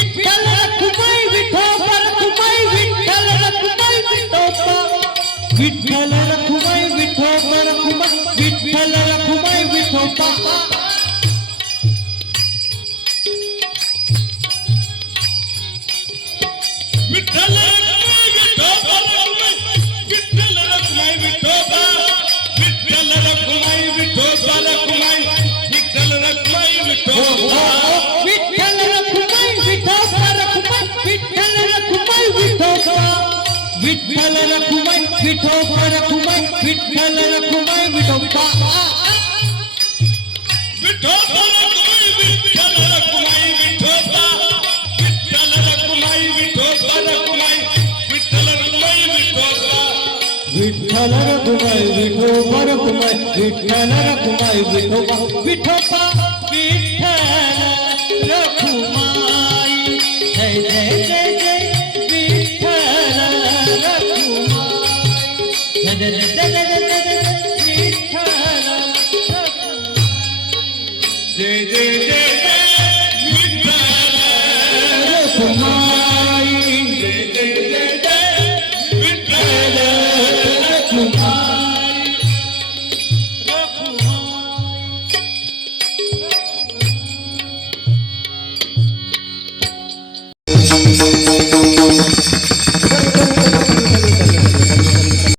Vitthal Rakhumai Vithoba Rakhumai Vitthal Rakhumai Vithoba Vitthal Rakhumai Vithoba Vitthal Rakhumai Vithoba Rakhumai Vitthal Rakhumai Vithoba Vitthal Rakhumai Vithoba Rakhumai Vitthal Rakhumai Vithoba Vitthal Rakhumai Vithoba Rakhumai Vitthal Rakhumai Vithoba Vithoba Rakhumai Vitthal Rakhumai Vithoba Vitthal Rakhumai Vithoba Rakhumai Vitthal Rakhumai Vithoba Vitthal Rakhumai Vithoba Rakhumai Vitthal Rakhumai Vithoba Vithoba Vitthal Rakhumai Jai Jai Jai Jai Vitthal Rakhumai Jai Jai Jai Jai Jai Jai Jai Thank you.